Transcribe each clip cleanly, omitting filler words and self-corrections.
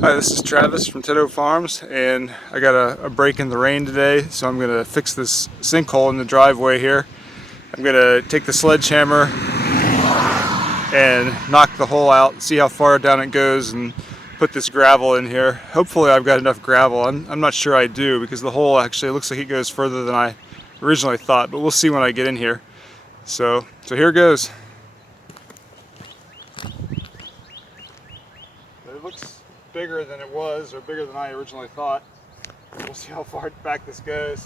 Hi, this is Travis from Tiddo Farms, and I got a break in the rain today, so I'm going to fix this sinkhole in the driveway here. I'm going to take the sledgehammer and knock the hole out, see how far down it goes, and put this gravel in here. Hopefully I've got enough gravel. I'm not sure I do, because the hole actually looks like it goes further than I originally thought, but we'll see when I get in here. So here goes. It looks bigger than it was, or bigger than I originally thought. We'll see how far back this goes.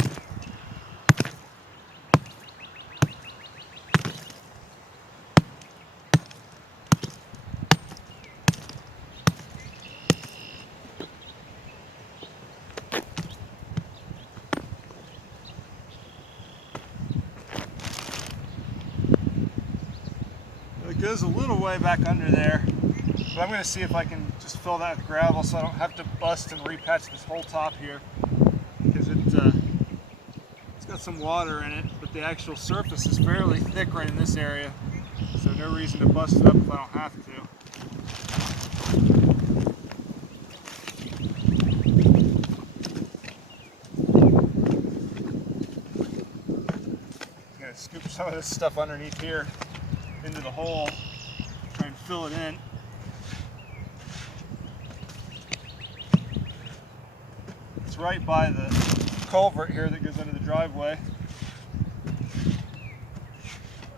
It goes a little way back under there, but I'm going to see if I can just fill that with gravel so I don't have to bust and repatch this whole top here, because it's got some water in it, but the actual surface is fairly thick right in this area, so no reason to bust it up if I don't have to. I'm going to scoop some of this stuff underneath here into the hole, try and fill it in. It's right by the culvert here that goes under the driveway.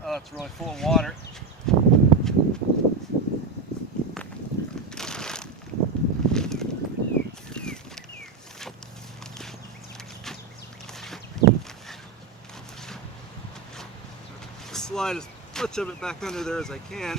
Oh, it's really full of water. Slide as much of it back under there as I can.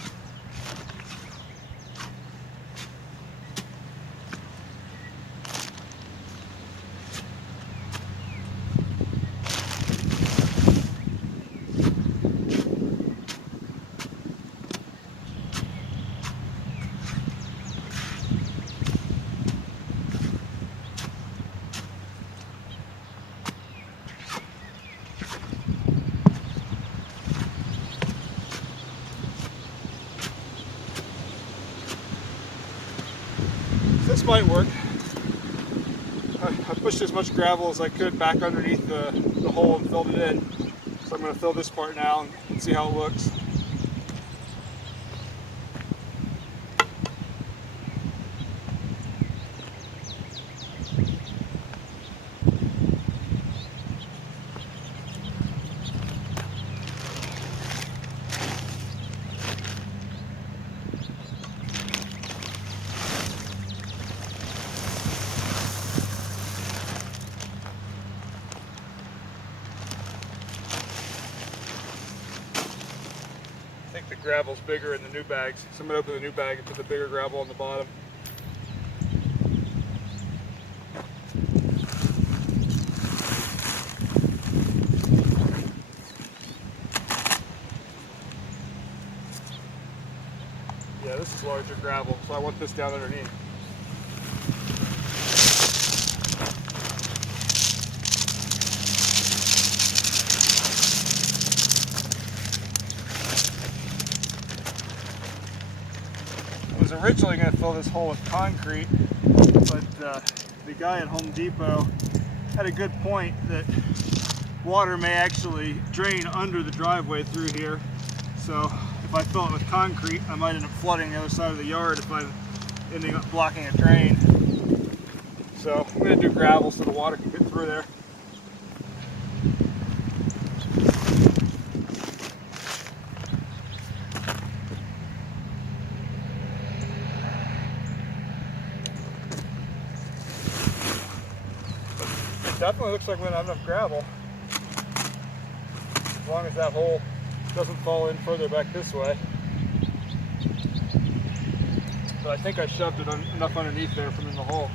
This might work. I pushed as much gravel as I could back underneath the hole and filled it in. So I'm going to fill this part now and see how it looks. I think the gravel's bigger in the new bags. So I'm going to open the new bag and put the bigger gravel on the bottom. Yeah, this is larger gravel, so I want this down underneath. I was originally going to fill this hole with concrete, but the guy at Home Depot had a good point that water may actually drain under the driveway through here. So if I fill it with concrete, I might end up flooding the other side of the yard if I'm ending up blocking a drain. So I'm going to do gravel so the water can get through there. Definitely looks like we're going to have enough gravel, as long as that hole doesn't fall in further back this way. But I think I shoved it enough underneath there from in the hole.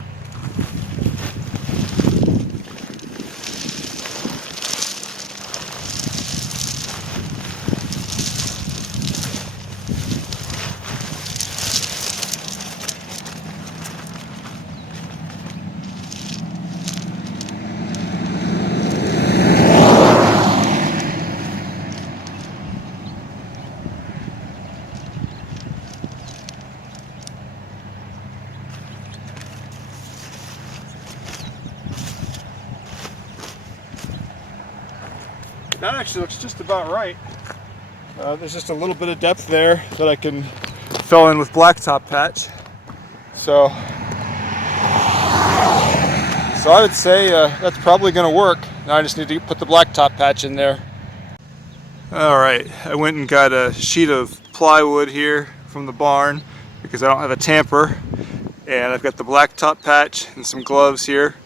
That actually looks just about right. There's just a little bit of depth there that I can fill in with blacktop patch. So I would say that's probably going to work. Now I just need to put the blacktop patch in there. Alright, I went and got a sheet of plywood here from the barn because I don't have a tamper. And I've got the blacktop patch and some gloves here.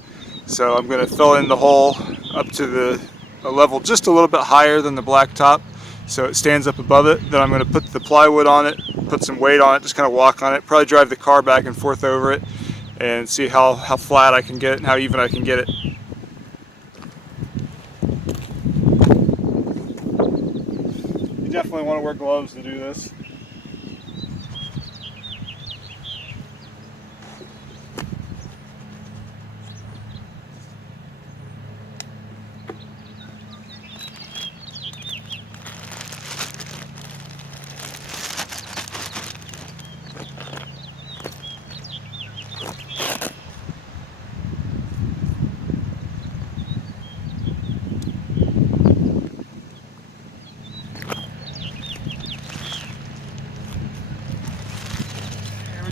So I'm going to fill in the hole up to a level just a little bit higher than the blacktop, so it stands up above it. Then I'm going to put the plywood on it, put some weight on it, just kind of walk on it, probably drive the car back and forth over it and see how flat I can get it and how even I can get it. You definitely want to wear gloves to do this.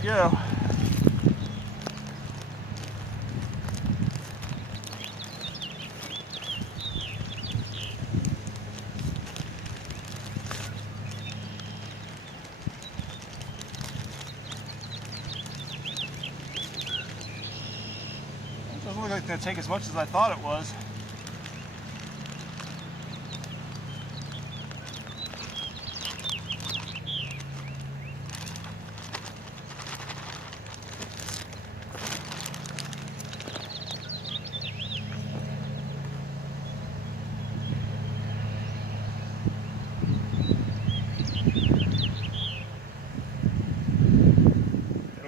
Go. It doesn't look like it's going to take as much as I thought it was.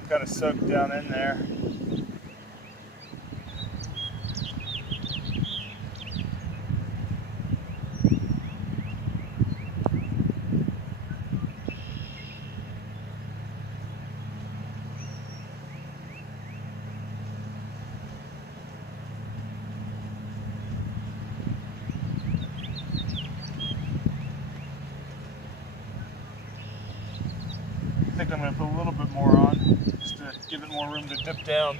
Kind of soaked down in there. I think I'm going to put a little bit more on, just to give it more room to dip down.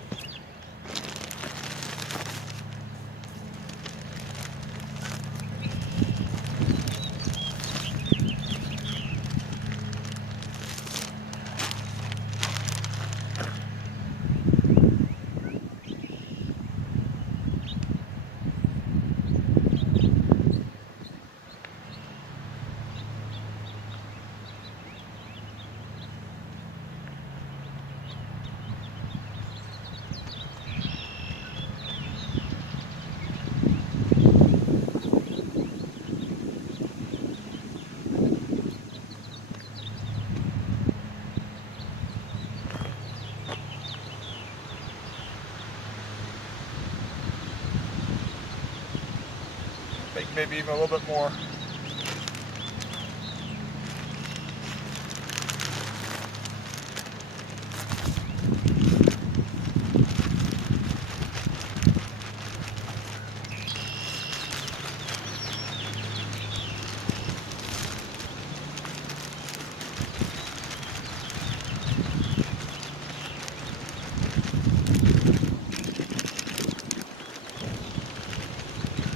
Maybe even a little bit more.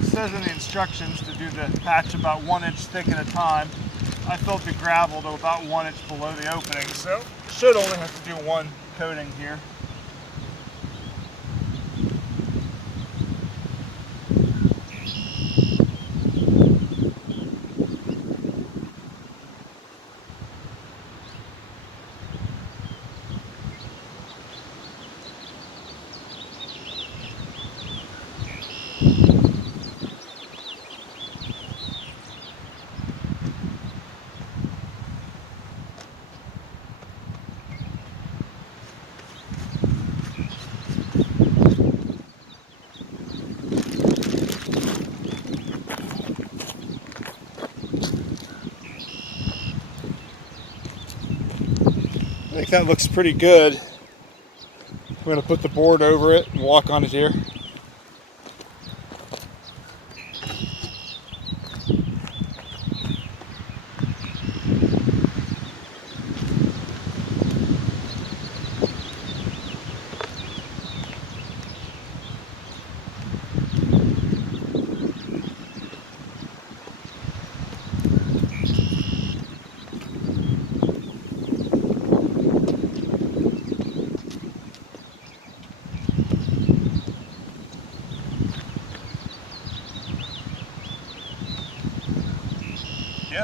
It says in the instructions to do the patch about 1 inch thick at a time. I filled the gravel to about 1 inch below the opening, so should only have to do one coating here. I think that looks pretty good. I'm going to put the board over it and walk on it here.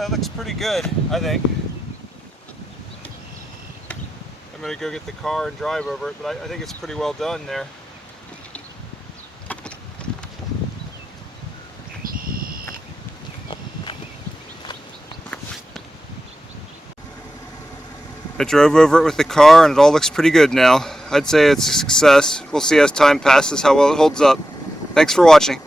it looks pretty good, I think. I'm going to go get the car and drive over it, but I think it's pretty well done there. I drove over it with the car and it all looks pretty good now. I'd say it's a success. We'll see as time passes how well it holds up. Thanks for watching.